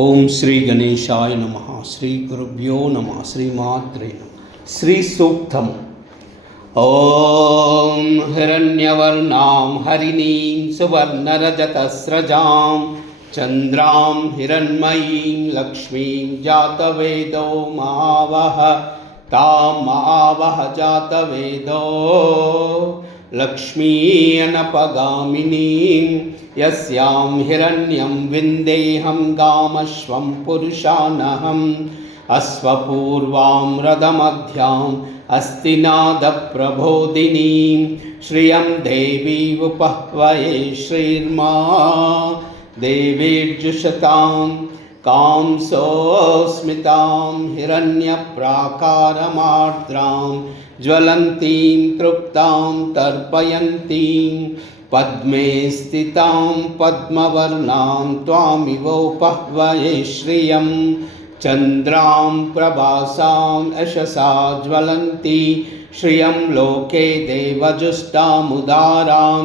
ओम श्री गणेशाय नमः। श्री गुरुभ्यो नमः। श्रीमात्रे नमः। श्री सूक्तम। ओम हिरण्यवर्णां हरिणीं सुवर्णरजतस्रजां चंद्रां हिरण्मयीं लक्ष्मीं जातवेदो महावः तां महावः जातवेदो लक्ष्मी अनपगामिनीं यस्यां हिरण्यं विन्देहं गामश्वं पुरुषानहम् अश्वपूर्वां रथमध्याम् अस्तिनादप्रबोधिनीं श्रियं देवी उपह्वये श्रीर्मा देवीर्जुषतां कांसोऽस्मितां हिरण्यप्राकारमार्द्रां ज्वलन्तीं तृप्तां तर्पयन्तीं पद्मे स्थितां पद्मवर्णां त्वामिवोपह्वये श्रियं चन्द्रां प्रभासां यशसा ज्वलन्ती श्रियं लोके देवजुष्टामुदारां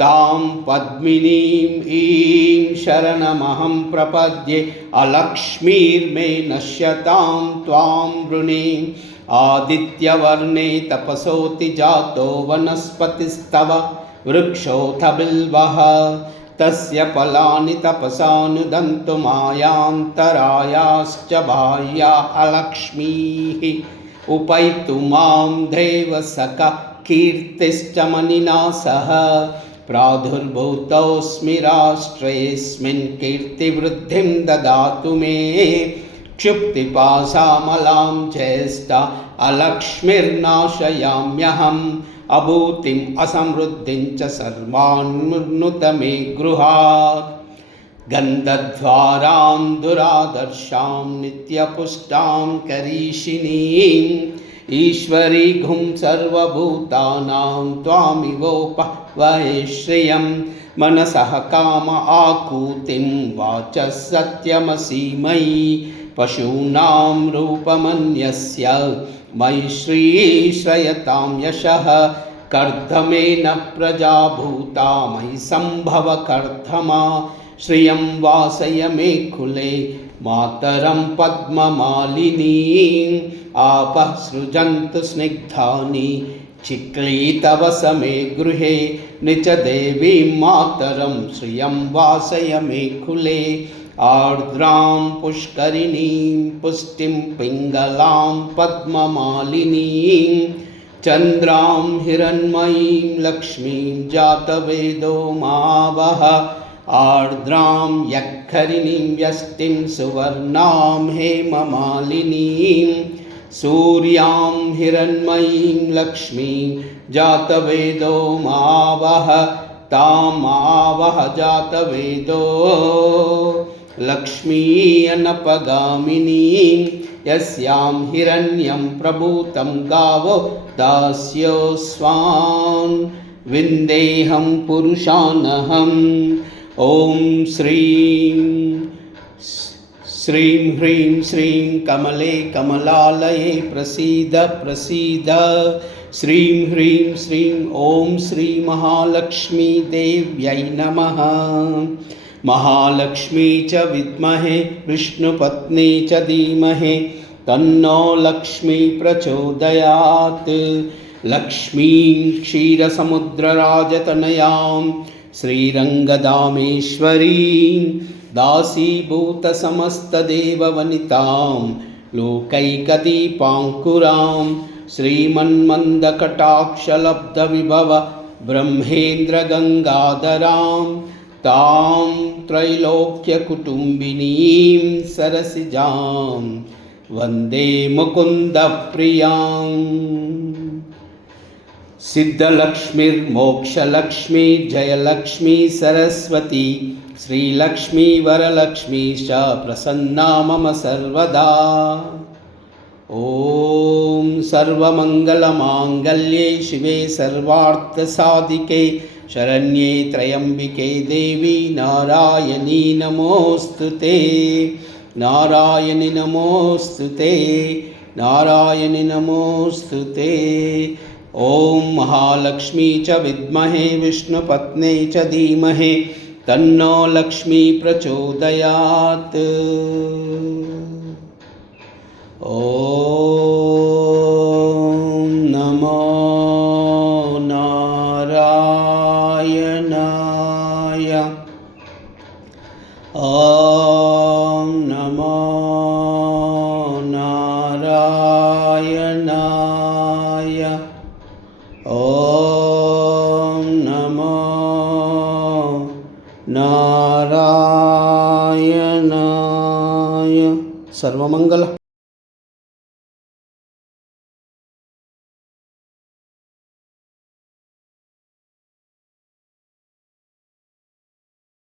तां पद्मिनीं ईं शरणमहं प्रपद्ये अलक्ष्मीर्मे नश्यतां त्वां वृणे आदित्यवर्णे तपसोति जातो वनस्पतिस्तव वृक्षोऽथ बिल्वः तस्य फलानि तपसानुदन्तु मायान्तरायाश्च बाह्या अलक्ष्मीः उपैतु मां देवसखा कीर्तिश्च मनिना सह प्रादुर्भूतोऽस्मि राष्ट्रेऽस्मिन् कीर्तिवृद्धिं ददातु मे क्षुप्तिपाशामलां चेष्टा अलक्ष्मीर्नाशयाम्यहम् अभूतिम् असमृद्धिं च सर्वान्मुर्नुत मे गृहात् गन्धद्वारां दुरादर्शां नित्यपुष्टां करीषिणीं ईश्वरीघुं सर्वभूतानां त्वामिवोपह्वये श्रियं मनसः काम आकूतिं वाचः सत्यमसीमयि पशूनां रूपमन्यस्य मयि श्रीश्रयतां यशः कर्धमेन प्रजा भूता मयि सम्भव कर्धमा श्रियं वासय मे कुले मातरं पद्ममालिनीं आपः सृजन्तु स्निग्धानि चिक्ली तव समे गृहे निच देवीं मातरं श्रियं वासय मे कुले आर्द्रां पुष्करिणीं पुष्टिं पिङ्गलां पद्ममालिनीं चन्द्रां हिरण्मयीं लक्ष्मीं जातवेदो मावः आर्द्रां यक्खरिणीं यष्टिं सुवर्णां हेममालिनीं सूर्यां हिरण्मयीं लक्ष्मीं जातवेदो मावः तां मावः जातवेदो लक्ष्मी अनपगामिनीं यस्यां हिरण्यं प्रभूतं गावो दास्योऽस्वान् विन्देहं पुरुषानहम् ॐ श्रीं ह्रीं श्रीं कमले कमलालये प्रसीद प्रसीद श्रीं ह्रीं श्रीं ॐ श्री महालक्ष्मी देव्यै नमः। महालक्ष्मी च विद्महे विष्णुपत्नी च धीमहि तन्नो लक्ष्मी प्रचोदयात्। लक्ष्मीं क्षीरसमुद्रराजतनयां श्रीरङ्गधामेश्वरीं दासीभूतसमस्तदेववनितां लोकैकदीपाङ्कुरां श्रीमन्मन्दकटाक्षलब्धविभव ब्रह्मेन्द्रगङ्गाधरां तां त्रैलोक्यकुटुम्बिनीं सरसिजां वन्दे मुकुन्दप्रियां। सिद्धलक्ष्मीर्मोक्षलक्ष्मी जयलक्ष्मी सरस्वती श्रीलक्ष्मी वरलक्ष्मी च प्रसन्ना मम सर्वदा। ॐ सर्वमङ्गलमाङ्गल्ये शिवे सर्वार्थसाधिके शरण्ये त्र्यम्बिके देवी नारायणी नमोऽस्तु ते नारायणी नमोऽस्तु ते नारायणी नमोऽस्तु ते। ॐ महालक्ष्मी च विद्महे विष्णुपत्नी च धीमहि तन्नो लक्ष्मी प्रचोदयात्। ॐ नमो नारायणाय। ॐ नमो नारायणाय। ॐ नमो नारायणाय। सर्वमंगल।